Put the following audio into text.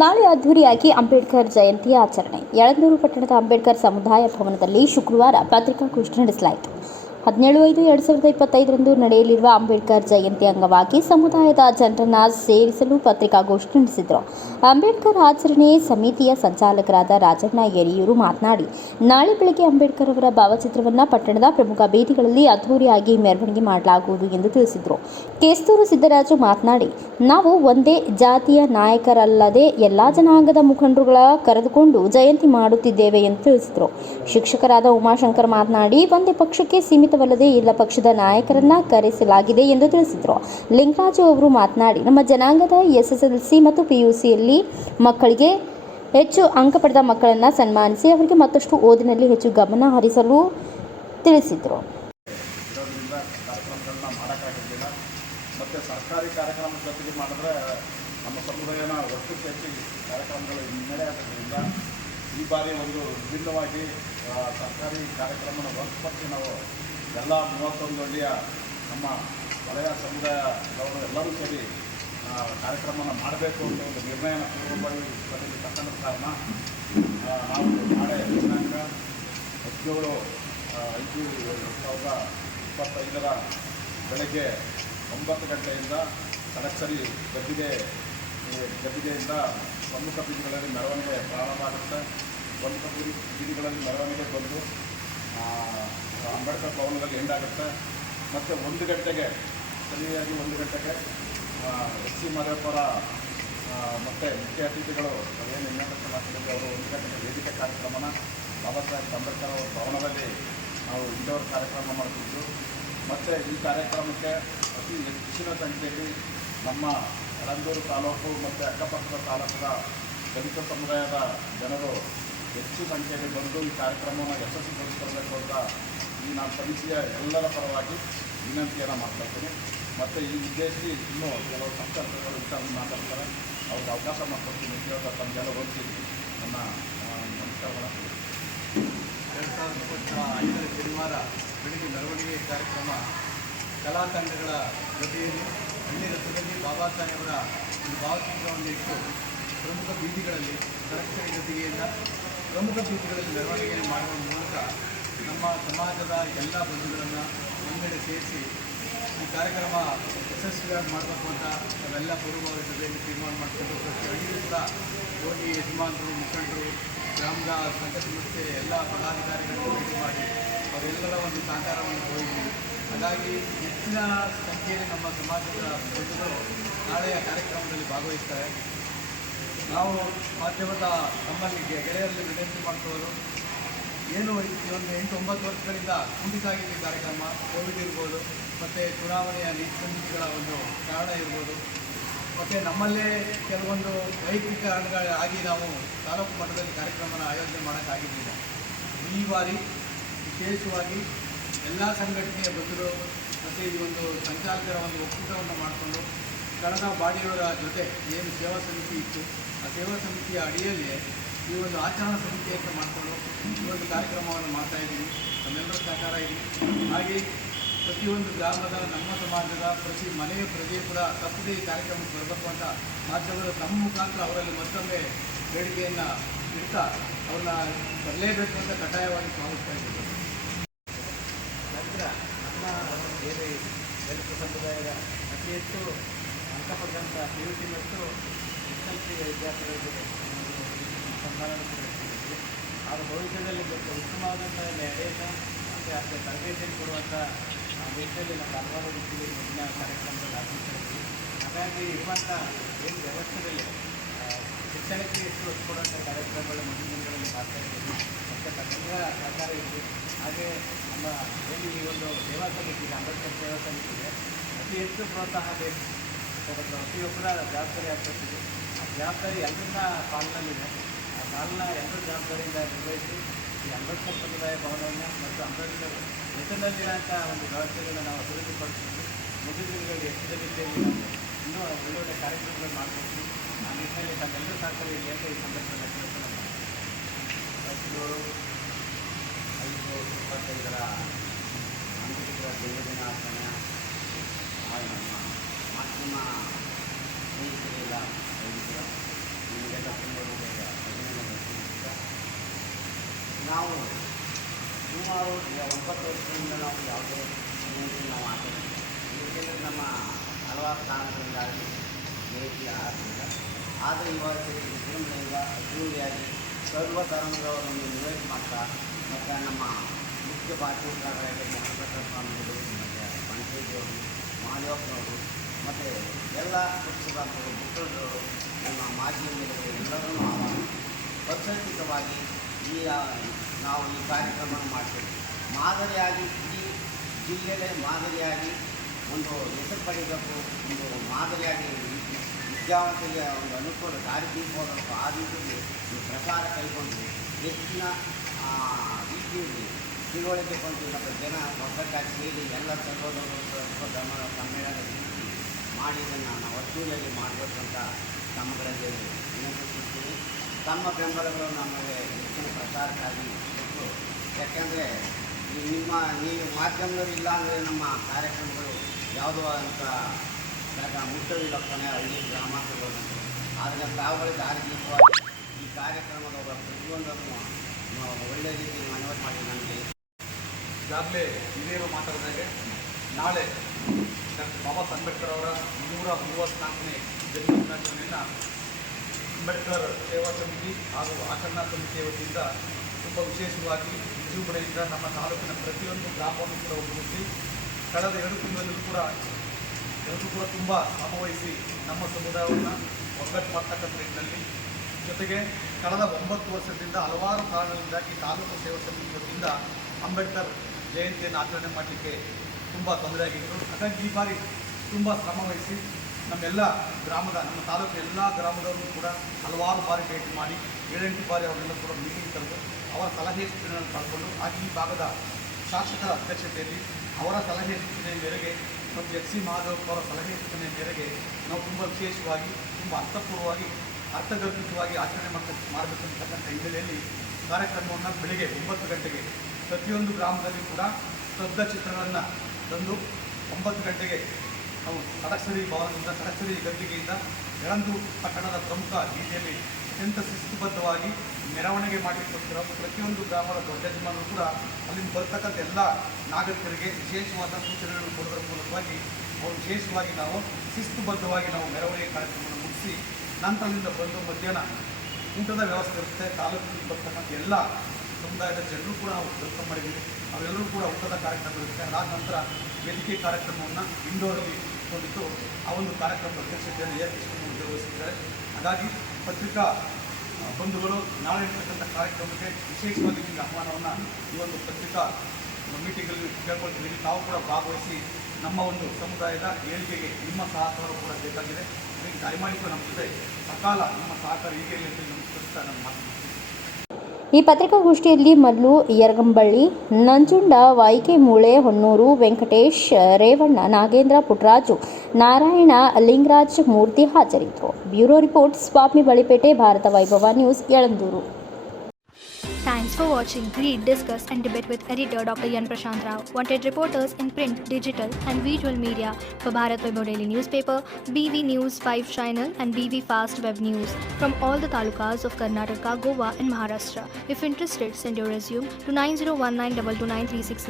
ನಾಳೆ ಅದ್ದೂರಿಯಾಗಿ ಅಂಬೇಡ್ಕರ್ ಜಯಂತಿ ಆಚರಣೆ. ಯಳಂದೂರು ಪಟ್ಟಣದ ಅಂಬೇಡ್ಕರ್ ಸಮುದಾಯ ಭವನದಲ್ಲಿ ಶುಕ್ರವಾರ ಪತ್ರಿಕಾಗೋಷ್ಠಿ ನಡೆಸಲಾಯಿತು. 17/5/2025 ನಡೆಯಲಿರುವ ಅಂಬೇಡ್ಕರ್ ಜಯಂತಿ ಅಂಗವಾಗಿ ಸಮುದಾಯದ ಜನರನ್ನು ಸೇರಿಸಲು ಪತ್ರಿಕಾಗೋಷ್ಠಿ ನಡೆಸಿದರು. ಅಂಬೇಡ್ಕರ್ ಆಚರಣೆ ಸಮಿತಿಯ ಸಂಚಾಲಕರಾದ ರಾಜಣ್ಣ ಯರಿಯೂರು ಮಾತನಾಡಿ, ನಾಳೆ ಬೆಳಗ್ಗೆ ಅಂಬೇಡ್ಕರ್ ಅವರ ಭಾವಚಿತ್ರವನ್ನು ಪಟ್ಟಣದ ಪ್ರಮುಖ ಬೀದಿಗಳಲ್ಲಿ ಅದ್ದೂರಿಯಾಗಿ ಮೆರವಣಿಗೆ ಮಾಡಲಾಗುವುದು ಎಂದು ತಿಳಿಸಿದರು. ಕೇಸ್ತೂರು ಸಿದ್ದರಾಜು ಮಾತನಾಡಿ, ನಾವು ಒಂದೇ ಜಾತಿಯ ನಾಯಕರಲ್ಲದೆ ಎಲ್ಲಾ ಜನಾಂಗದ ಮುಖಂಡರುಗಳ ಕರೆದುಕೊಂಡು ಜಯಂತಿ ಮಾಡುತ್ತಿದ್ದೇವೆ ಎಂದು ತಿಳಿಸಿದರು. ಶಿಕ್ಷಕರಾದ ಉಮಾಶಂಕರ್ ಮಾತನಾಡಿ, ಒಂದೇ ಪಕ್ಷಕ್ಕೆ ಸೀಮಿತವಲ್ಲದೆ ಎಲ್ಲ ಪಕ್ಷದ ನಾಯಕರನ್ನ ಕರೆಸಲಾಗಿದೆ ಎಂದು ತಿಳಿಸಿದರು. ಲಿಂಗರಾಜು ಅವರು ಮಾತನಾಡಿ, ನಮ್ಮ ಜನಾಂಗದ SSLC ಮತ್ತು PUCಯಲ್ಲಿ ಮಕ್ಕಳಿಗೆ ಹೆಚ್ಚು ಅಂಕ ಪಡೆದ ಮಕ್ಕಳನ್ನು ಸನ್ಮಾನಿಸಿ ಅವರಿಗೆ ಮತ್ತಷ್ಟು ಓದಿನಲ್ಲಿ ಹೆಚ್ಚು ಗಮನ ಹರಿಸಲು ತಿಳಿಸಿದರು. ಮತ್ತು ಸರ್ಕಾರಿ ಕಾರ್ಯಕ್ರಮದ ಜೊತೆಗೆ ಮಾಡಿದ್ರೆ ನಮ್ಮ ಸಮುದಾಯನ ಒಟ್ಟು ಸೇರಿಸಿ ಕಾರ್ಯಕ್ರಮಗಳು ನಡೆಯೋದ್ರಿಂದ ಈ ಬಾರಿ ಒಂದು ವಿಭಿನ್ನವಾಗಿ ಸರ್ಕಾರಿ ಕಾರ್ಯಕ್ರಮನ ಹೊರತುಪಡಿಸಿ ನಾವು ಎಲ್ಲ 31 ಹಳ್ಳಿಯ ನಮ್ಮ ವಲಯ ಸಮುದಾಯದವರು ಎಲ್ಲರೂ ಸೇರಿ ಕಾರ್ಯಕ್ರಮನ ಮಾಡಬೇಕು ಅಂತ ಒಂದು ನಿರ್ಣಯನ ಪೂರ್ವಭಾವಿ ತಕ್ಕಂಥ ಕಾರಣ ನಾವು ನಾಳೆ ದಿನಾಂಕ 17/5/2025 ಬೆಳಗ್ಗೆ 9 ಗಂಟೆಯಿಂದ ಕಡಕ್ಸರಿ ಗದ್ದಿಗೆಯಿಂದ ಪ್ರಮುಖ ಬೀದಿಗಳಲ್ಲಿ ಮೆರವಣಿಗೆ ಪ್ರಾರಂಭ ಆಗುತ್ತೆ. ಪ್ರಮುಖ ಬೀದಿಗಳಲ್ಲಿ ಮೆರವಣಿಗೆ ಬಂದು ಅಂಬೇಡ್ಕರ್ ಭವನದಲ್ಲಿ ಎಂಡಾಗುತ್ತೆ. ಮತ್ತು 1 ಗಂಟೆಗೆ ಸರಿಯಾಗಿ 1 ಗಂಟೆಗೆ SC ಮಹದೇವಪುರ ಮತ್ತು ಮುಖ್ಯ ಅತಿಥಿಗಳು ಏನು ಇನ್ನೊಂದು ಅವರು 1 ಗಂಟೆಗೆ ವೇದಿಕೆ ಕಾರ್ಯಕ್ರಮನ ಬಾಬಾ ಸಾಹೇಬ್ ಅಂಬೇಡ್ಕರ್ ಅವರ ಭವನದಲ್ಲಿ ನಾವು ಇಂಡೋರ್ ಕಾರ್ಯಕ್ರಮ ಮಾಡ್ತಿದ್ದು, ಮತ್ತು ಈ ಕಾರ್ಯಕ್ರಮಕ್ಕೆ ಅತಿ ಹೆಚ್ಚಿನ ಸಂಖ್ಯೆಯಲ್ಲಿ ನಮ್ಮ ಯಳಂದೂರು ತಾಲೂಕು ಮತ್ತು ಅಕ್ಕಪಕ್ಕದ ತಾಲೂಕಿನ ದಲಿತ ಸಮುದಾಯದ ಜನರು ಹೆಚ್ಚು ಸಂಖ್ಯೆಯಲ್ಲಿ ಬಂದು ಈ ಕಾರ್ಯಕ್ರಮವನ್ನು ಯಶಸ್ವಿಗೊಳಿಸಿಕೊಳ್ಳಬೇಕು ಅಂತ ಈ ನಾನು ಸಮಿತಿಯ ಎಲ್ಲರ ಪರವಾಗಿ ವಿನಂತಿಯನ್ನು ಮಾಡ್ತಾಯಿದ್ದೀನಿ. ಮತ್ತು ಈ ಉದ್ದೇಶಿ ಇನ್ನೂ ಕೆಲವು ಸಂಸ್ಥೆಗಳು ವಿಚಾರ ಮಾತಾಡ್ತಾರೆ, ಅವ್ರಿಗೆ ಅವಕಾಶ ಮಾಡಿಕೊಡ್ತೀನಿ. ಉದ್ಯೋಗ ತಮಗೆಲ್ಲ ಹೋಗ್ತೀನಿ. ನನ್ನ ನಮಸ್ಕಾರಗಳನ್ನು 2025 ಶನಿವಾರ ಬೆಳಗ್ಗೆ ಮೆರವಣಿಗೆ ಕಾರ್ಯಕ್ರಮ ಕಲಾ ತಂಡಗಳ ಜೊತೆಯಲ್ಲಿ ಹಳ್ಳಿ ರಥದಲ್ಲಿ ಬಾಬಾ ಸಾಹೇಬರ ಭಾವಚಿತ್ರವನ್ನು ಇಟ್ಟು ಪ್ರಮುಖ ಬೀದಿಗಳಲ್ಲಿ ಕಡಕ್ಸರಿ ಗದ್ದಿಗೆಯಿಂದ ಪ್ರಮುಖ ಬೀದಿಗಳಲ್ಲಿ ಮೆರವಣಿಗೆಯನ್ನು ಮಾಡುವ ಮೂಲಕ ನಮ್ಮ ಸಮಾಜದ ಎಲ್ಲ ಬಂಧುಗಳನ್ನು ಒಂದೆಡೆ ಸೇರಿಸಿ ಈ ಕಾರ್ಯಕ್ರಮ ಯಶಸ್ವಿಯಾಗಿ ಮಾಡಬೇಕು ಅಂತ ನಾವೆಲ್ಲ ಪೂರ್ವಭಾವಿ ಸಭೆಯಲ್ಲಿ ತೀರ್ಮಾನ ಮಾಡಿಕೊಂಡು ಪ್ರತಿ ಹಳ್ಳಿಯೂ ಕೂಡ ಹೋಗಿ ಯಜಮಾನರು, ಮುಖಂಡರು, ಗ್ರಾಮದ ಸಂಘ ಸಂಸ್ಥೆ ಎಲ್ಲ ಪದಾಧಿಕಾರಿಗಳನ್ನು ಭೇಟಿ ಮಾಡಿ ಅವರೆಲ್ಲರ ಒಂದು ಸಹಕಾರವನ್ನು ಕೋರಿದ್ದೀವಿ. ಹಾಗಾಗಿ ಹೆಚ್ಚಿನ ಸಂಖ್ಯೆಯಲ್ಲಿ ನಮ್ಮ ಸಮಾಜದ ಬಂಧುಗಳು ನಾಳೆಯ ಕಾರ್ಯಕ್ರಮದಲ್ಲಿ ಭಾಗವಹಿಸ್ತಾರೆ. ನಾವು ಮಾಧ್ಯಮದ ನಮ್ಮಲ್ಲಿ ಗೆಳೆಯರಲ್ಲಿ ವಿನಂತಿ ಮಾಡ್ಕೊಳ್ಳೋದು ಏನು, ಈ ಒಂದು 8-9 ವರ್ಷಗಳಿಂದ ಕುಂಠಿತಾಗಿದೆ ಕಾರ್ಯಕ್ರಮ. ಕೋವಿಡ್ ಇರ್ಬೋದು, ಮತ್ತು ಚುನಾವಣೆಯ ನೀತಿಗಳ ಒಂದು ಕಾರಣ ಇರ್ಬೋದು, ಮತ್ತು ನಮ್ಮಲ್ಲೇ ಕೆಲವೊಂದು ವೈಯಕ್ತಿಕ ಕಾರಣಗಳಾಗಿ ನಾವು ತಾಲೂಕು ಮಟ್ಟದಲ್ಲಿ ಕಾರ್ಯಕ್ರಮನ ಆಯೋಜನೆ ಮಾಡೋಕ್ಕಾಗಿದ್ದಿಲ್ಲ. ಈ ಬಾರಿ ವಿಶೇಷವಾಗಿ ಎಲ್ಲ ಸಂಘಟನೆಯ ಬಂಧುಗಳು ಮತ್ತು ಈ ಒಂದು ಸಂಚಾಲಕರ ಒಂದು ಒಕ್ಕೂಟವನ್ನು ಮಾಡಿಕೊಂಡು ಕಳೆದ ಬಾಡಿಯವರ ಜೊತೆ ಏನು ಸೇವಾ ಸಮಿತಿ ಇತ್ತು, ಆ ಸೇವಾ ಸಮಿತಿಯ ಅಡಿಯಲ್ಲಿ ಈ ಒಂದು ಆಚರಣಾ ಸಮಿತಿ ಅಂತ ಮಾಡಿಕೊಂಡು ಈ ಒಂದು ಕಾರ್ಯಕ್ರಮವನ್ನು ಮಾಡ್ತಾಯಿದ್ದೀವಿ. ನಮ್ಮೆಲ್ಲರ ಸಹಕಾರ ಇದೆ. ಹಾಗೆ ಪ್ರತಿಯೊಂದು ಗ್ರಾಮದ, ನಮ್ಮ ಸಮಾಜದ ಪ್ರತಿ ಮನೆಯ ಪ್ರಜೆ ಕೂಡ ತಪ್ಪದೇ ಈ ಕಾರ್ಯಕ್ರಮಕ್ಕೆ ಬರಬೇಕು ಅಂತ ಮಾಧ್ಯಮಗಳು ತಮ್ಮ ಮುಖಾಂತರ ಅವರಲ್ಲಿ ಮತ್ತೊಮ್ಮೆ ಬೇಡಿಕೆಯನ್ನು ಇಡ್ತಾ ಅವ್ರನ್ನ ಬರಲೇಬೇಕು ಅಂತ ಕಡ್ಡಾಯವಾಗಿ ಸ್ವಾಗತಿಸ್ತಾ ಇದ್ದೀವಿ. ನಂತರ ನಮ್ಮ ಬೇರೆ ದಲಿತ ಸಮುದಾಯದ ಅತಿ ಹೆಚ್ಚು ಅಂಕ ಪಡೆದಂಥ PUC ಮತ್ತು SSLC ವಿದ್ಯಾರ್ಥಿಗಳಿಗೆ ಸನ್ಮಾನ ನಡೆಸಿದ್ದೀವಿ. ಅವರ ಭವಿಷ್ಯದಲ್ಲಿ ಉತ್ತಮವಾದಂಥ ನಡೆಯನ್ನು ಮತ್ತು ಅದಕ್ಕೆ ತರಬೇತಿಯನ್ನು ಕೊಡುವಂಥ ನಿಟ್ಟಿನಲ್ಲಿ ನಮ್ಮ ಹಲವಾರು ರೀತಿಯಲ್ಲಿ ಮುಂದಿನ ಕಾರ್ಯಕ್ರಮದಲ್ಲಿ ಆರಂಭಿಸಿದ್ದೀವಿ. ಹಾಗಾಗಿ ಇರುವಂಥ ಏನು ವ್ಯವಸ್ಥೆಯಲ್ಲಿ ಶಿಕ್ಷಣಕ್ಕೆ ಎಷ್ಟು ಒತ್ತು ಕೊಡುವಂಥ ಕಾರ್ಯಕ್ರಮಗಳು ಮುಂದಿನ ದಿನಗಳಲ್ಲಿ ಮಾಡ್ತಾ ಇದ್ದೀವಿ. ಮತ್ತು ತಮ್ಮೆಲ್ಲರ ಸಹಕಾರ ಇದೆ. ಹಾಗೆ ನಮ್ಮ ಏನು ಈ ಒಂದು ಸೇವಾ ಸಮಿತಿ ಇದೆ, ಅಂಬೇಡ್ಕರ್ ಸೇವಾ ಸಮಿತಿಗೆ ಅತಿ ಹೆಚ್ಚು ಪ್ರೋತ್ಸಾಹ ಬೇಕು. ಪ್ರತಿಯೊಬ್ಬರ ಜವಾಬ್ದಾರಿ ಆಗ್ತಿದೆ. ಆ ಜವಾಬ್ದಾರಿ ಎಲ್ಲರನ್ನ ಪಾಲನಲ್ಲಿದೆ. ಆ ಪಾಲನ ಎಲ್ಲರ ಜವಾಬ್ದಾರಿಯಿಂದ ನಿರ್ವಹಿಸಿ ಈ ಅಂಬೇಡ್ಕರ್ ಸಮುದಾಯ ಭವನವನ್ನು ಮತ್ತು ಅಂಬೇಡ್ಕರ್ ಹೆಸರಿನಲ್ಲಿರೋಂಥ ಒಂದು ವ್ಯವಸ್ಥೆಗಳನ್ನು ನಾವು ಅಭಿವೃದ್ಧಿಪಡಿಸ್ತೀವಿ. ಮುಂದಿನ ದಿನಗಳಲ್ಲಿ ಹೆಚ್ಚಿನ ರೀತಿಯಲ್ಲಿ ನಾವು ಇನ್ನೂ ಒಳ್ಳೊಳ್ಳೆ ಕಾರ್ಯಕ್ರಮಗಳು ಮಾಡ್ಕೊಡ್ತೀವಿ. ಆ ನಿಟ್ಟಿನಲ್ಲಿ ತಮ್ಮೆಲ್ಲರೂ ಸಹಕಾರ ಇದೆ ಅಂತ ಈ ಸಂದರ್ಭದಲ್ಲಿ ಕೆಲಸ ಮಾಡ್ತೀವಿ. 5/25 ಅಂಬೇಡ್ಕರ್ ಜನ್ಮದಿನ ಆಚರಣೆ ನಮ್ಮ ಮಾಧ್ಯಮ ಸ್ನೇಹಿತರೆಲ್ಲ ಹೋಗಿದ್ರು. ನಿಮಗೆಲ್ಲ ಸುಮಾರು ಈಗ 9 ವರ್ಷದಿಂದ ನಾವು ಯಾವುದೇ ಜಯಂತಿ ನಾವು ಆಚರಿಸ್ತೀವಿ. ಏಕೆಂದರೆ ನಮ್ಮ ಹಲವಾರು ಕಾರಣಗಳಿಂದಾಗಿ ಜಯಂತಿ ಆಗಲಿಲ್ಲ. ಆದರೆ ಇವಾಗ ವಿಜೃಂಭಣೆಯಿಂದ ಅದ್ದೂರಿಯಾಗಿ ಸರ್ವ ಧರ್ಮದವರನ್ನು ನಿವೇಟ್ ಮಾಡ್ತಾ ಮತ್ತು ನಮ್ಮ ಮುಖ್ಯ ಭಾಷಣಕಾರರಾಗಿ ಮಹಾಪ್ರಸಾದ ಸ್ವಾಮಿಗಳು ಮತ್ತು ಬಂಟೇಜಿಯವರು, ಮಹಾದೇವಪ್ಪನವರು ಮತ್ತು ಎಲ್ಲ ಪಕ್ಷಬಾಂಧವರು, ಮುಖಂಡರು, ನಮ್ಮ ಮಾಜಿ ಎಮ್ಮೆಲ್ಲೆಗಳು ಎಲ್ಲರೂ ಪಕ್ಷಾತೀತವಾಗಿ ನಾವು ಈ ಕಾರ್ಯಕ್ರಮವನ್ನು ಮಾಡ್ತೇವೆ. ಮಾದರಿಯಾಗಿ ಇಡೀ ಜಿಲ್ಲೆಯಲ್ಲೇ ಮಾದರಿಯಾಗಿ ಒಂದು ಹೆಸರು ಪಡೆಯಬೇಕು, ಒಂದು ಮಾದರಿಯಾಗಿ ವಿದ್ಯಾವಂತರಿಗೆ ಒಂದು ಅನುಕೂಲ ದಾರಿದೀಪ ಹೋಗಬೇಕು. ಆ ರೀತಿಯಲ್ಲಿ ಈ ಪ್ರಚಾರ ಕೈಗೊಂಡು ಹೆಚ್ಚಿನ ರೀತಿಯಲ್ಲಿ ತಿಳುವಳಿಕೆ ಬಂದು ನಮ್ಮ ಜನ ಒಗ್ಗಟ್ಟಾಗಿ ಸೇರಿ ಎಲ್ಲ ಸಹೋದರರು ಧರ್ಮದ ಸಮ್ಮೇಳನ ರೀತಿ ಮಾಡಿ ಇದನ್ನು ನಾವು ಅದ್ದೂರಿಯಾಗಿ ಮಾಡಬೇಕಂತ ತಮ್ಮಗಳಲ್ಲಿ ವಿನಂತಿಸುತ್ತೀನಿ. ತಮ್ಮ ಬೆಂಬಲಗಳು ನಮಗೆ ಹೆಚ್ಚಿನ ಪ್ರಚಾರಕ್ಕಾಗಿ ಕೊಟ್ಟು, ಯಾಕೆಂದರೆ ನೀವು ಮಾಧ್ಯಮದವರು ಇಲ್ಲ ಅಂದರೆ ನಮ್ಮ ಕಾರ್ಯಕ್ರಮಗಳು ಯಾವುದೋ ಅಂತ ಮುಟ್ಟವಿಲ್ಲ, ಕೊನೆ ಹಳ್ಳಿ ಗ್ರಾಮಾಂತರಗಳು. ಆದರೆ ತಾವುಗಳು ದಾರಿದೀಪವಾಗಿ ಈ ಕಾರ್ಯಕ್ರಮದ ಪ್ರತಿಯೊಂದನ್ನು ಒಳ್ಳೆಯ ರೀತಿ ಮನವಿ ಮಾಡಿ ನನಗೆ ಈಗಾಗಲೇ ಹಿರಿಯರು ಮಾತಾಡಿದಾಗೆ ನಾಳೆ ಡಾಕ್ಟರ್ ಬಾಬಾ ಸಾಹೇಬ್ ಅಂಬೇಡ್ಕರ್ ಅವರ 134ನೇ ಜನ್ಮದಿನಾಚರಣೆಯನ್ನು ಅಂಬೇಡ್ಕರ್ ಸೇವಾ ಸಮಿತಿ ಹಾಗೂ ಆಚರಣಾ ಸಮಿತಿಯ ವತಿಯಿಂದ ತುಂಬ ವಿಶೇಷವಾಗಿ ವಿಜೃಂಭಣೆಯಿಂದ ನಮ್ಮ ತಾಲೂಕಿನ ಪ್ರತಿಯೊಂದು ಗ್ರಾಮವನ್ನು ಕೂಡ ಒಗ್ಗೂಡಿಸಿ ಕಳೆದ 2 ತಿಂಗಳಲ್ಲೂ ಕೂಡ ಎಲ್ಲರೂ ಕೂಡ ತುಂಬ ಶ್ರಮವಹಿಸಿ ನಮ್ಮ ಸಮುದಾಯವನ್ನು ಒಗ್ಗಟ್ಟು ಮಾಡ್ತಕ್ಕಂಥ ನಿಟ್ಟಿನಲ್ಲಿ, ಜೊತೆಗೆ ಕಳೆದ 9 ವರ್ಷದಿಂದ ಹಲವಾರು ಕಾರಣಗಳಿಂದಾಗಿ ತಾಲೂಕು ಸೇವಾ ಸಮಿತಿ ವತಿಯಿಂದ ಅಂಬೇಡ್ಕರ್ ಜಯಂತಿಯನ್ನು ಆಚರಣೆ ಮಾಡಲಿಕ್ಕೆ ತುಂಬ ತೊಂದರೆ ಆಗಿತ್ತು. ಹಾಗಾಗಿ ಈ ಬಾರಿ ತುಂಬ ಶ್ರಮವಹಿಸಿ ನಮ್ಮೆಲ್ಲ ನಮ್ಮ ತಾಲೂಕಿನ ಎಲ್ಲ ಗ್ರಾಮದವರು ಕೂಡ ಹಲವಾರು ಬಾರಿ ಭೇಟಿ ಮಾಡಿ 7-8 ಬಾರಿ ಅವರೆಲ್ಲ ಕೂಡ ಮೀಟಿಂಗ್ ಕರೆದು ಅವರ ಸಲಹೆ ಸೂಚನೆಯನ್ನು ಪಡ್ಕೊಂಡು ಹಾಗೆ ಈ ಭಾಗದ ಶಾಸಕರ ಅಧ್ಯಕ್ಷತೆಯಲ್ಲಿ ಅವರ ಸಲಹೆ ಸೂಚನೆಯ ಮೇರೆಗೆ ಮತ್ತು ಎಚ್ ಸಿ ಮಹಾದೇವಪ್ಪ ಅವರ ಸಲಹೆ ಸೂಚನೆಯ ಮೇರೆಗೆ ನಾವು ತುಂಬ ವಿಶೇಷವಾಗಿ ತುಂಬ ಅರ್ಥಗರ್ಭಿತವಾಗಿ ಆಚರಣೆ ಮಾಡಬೇಕಂತಕ್ಕಂಥ ಹಿನ್ನೆಲೆಯಲ್ಲಿ ಕಾರ್ಯಕ್ರಮವನ್ನು ಬೆಳಗ್ಗೆ 9 ಗಂಟೆಗೆ ಪ್ರತಿಯೊಂದು ಗ್ರಾಮದಲ್ಲಿ ಕೂಡ ಸ್ತಬ್ಧ ಚಿತ್ರಗಳನ್ನು ತಂದು 9 ಗಂಟೆಗೆ ನಾವು ಸಡಕ್ಷರಿ ಭವನದಿಂದ ಸಡಕ್ಷರಿ ಗದ್ದಿಗೆಯಿಂದ ಯಳಂದು ಪಟ್ಟಣದ ಪ್ರಮುಖ ಬೀದಿಯಲ್ಲಿ ಅತ್ಯಂತ ಶಿಸ್ತುಬದ್ಧವಾಗಿ ಮೆರವಣಿಗೆ ಮಾಡಲಿಕ್ಕೋಸ್ಕರ ಪ್ರತಿಯೊಂದು ಗ್ರಾಮದ ದೊಡ್ಡ ಯಜಮಾನರು ಕೂಡ ಅಲ್ಲಿಂದ ಬರ್ತಕ್ಕಂಥ ಎಲ್ಲ ನಾಗರಿಕರಿಗೆ ವಿಶೇಷವಾದ ಸೂಚನೆಗಳನ್ನು ಕೊಡುವುದರ ಮೂಲಕವಾಗಿ ಅವರು ವಿಶೇಷವಾಗಿ ನಾವು ಶಿಸ್ತುಬದ್ಧವಾಗಿ ನಾವು ಮೆರವಣಿಗೆ ಕಾರ್ಯಕ್ರಮವನ್ನು ಮುಗಿಸಿ ನಂತರದಿಂದ ಬಂದು ಮಧ್ಯಾಹ್ನ ಊಟದ ವ್ಯವಸ್ಥೆ ಇರುತ್ತೆ. ತಾಲೂಕಿನಲ್ಲಿ ಬರ್ತಕ್ಕಂಥ ಎಲ್ಲ ಸಮುದಾಯದ ಜನರು ಕೂಡ ನಾವು ವೆಲ್ಕಮ್ ಮಾಡಿದ್ದೀವಿ. ಅವೆಲ್ಲರೂ ಕೂಡ ಊಟದ ಕಾರ್ಯಕ್ರಮ ಇರುತ್ತೆ. ಅದಾದ ನಂತರ ವೇದಿಕೆ ಕಾರ್ಯಕ್ರಮವನ್ನು ಇಂಡೋರಲ್ಲಿ ಇಟ್ಕೊಂಡಿದ್ದು ಆ ಒಂದು ಕಾರ್ಯಕ್ರಮದ ಅಧ್ಯಕ್ಷತೆಯನ್ನು ಕೃಷ್ಣಮೂರ್ತಿ ವಹಿಸಿದ್ದಾರೆ. ಹಾಗಾಗಿ ಪತ್ರಿಕಾ ಬಂಧುಗಳು ನಾಳೆ ಇರ್ತಕ್ಕಂಥ ಕಾರ್ಯಕ್ರಮಕ್ಕೆ ವಿಶೇಷವಾಗಿ ನಿಮಗೆ ಆಹ್ವಾನವನ್ನು ಈ ಒಂದು ಪತ್ರಿಕಾ ಮೀಟಿಂಗಲ್ಲಿ ಕೇಳ್ಕೊಳ್ತೀವಿ. ತಾವು ಕೂಡ ಭಾಗವಹಿಸಿ ನಮ್ಮ ಒಂದು ಸಮುದಾಯದ ಏಳಿಗೆಗೆ ನಿಮ್ಮ ಸಹಕಾರ ಕೂಡ ಬೇಕಾಗಿದೆ. ಅದಕ್ಕೆ ದಯಮಾಡಿ ನಮ್ಮ ಜೊತೆ ಸಕಾಲ ನಿಮ್ಮ ಸಹಕಾರ ಹೀಗೆ ಅಂತ ನಮಸ್ಕರಿಸ್ತಾ ನಾನು ಮಾತನಾಡ್ತೀನಿ. ಈ ಪತ್ರಿಕಾಗೋಷ್ಠಿಯಲ್ಲಿ ಮಲ್ಲು ಯರಗಂಬಳ್ಳಿ, ನಂಜುಂಡ, ವೈಕೆ ಮೂಳೆ, ಹೊನ್ನೂರು, ವೆಂಕಟೇಶ್, ರೇವಣ್ಣ, ನಾಗೇಂದ್ರ, ಪುಟ್ಟರಾಜು, ನಾರಾಯಣ, ಲಿಂಗರಾಜ್ ಮೂರ್ತಿ ಹಾಜರಿದ್ದರು. ಬ್ಯೂರೋ ರಿಪೋರ್ಟ್, ಸ್ವಾಮಿ ಬಳಿಪೇಟೆ, ಭಾರತ ವೈಭವ news, Yelandur. Thanks for watching. Read, discuss and debate with editor Dr. Yan Prashant Rao. Wanted reporters in print, digital and visual media for Bharat Vaibhav Daily Newspaper, BV News 5 Channel and BV Fast Web News from all the talukas of Karnataka, Goa and Maharashtra. If interested, send your resume to 9019229369.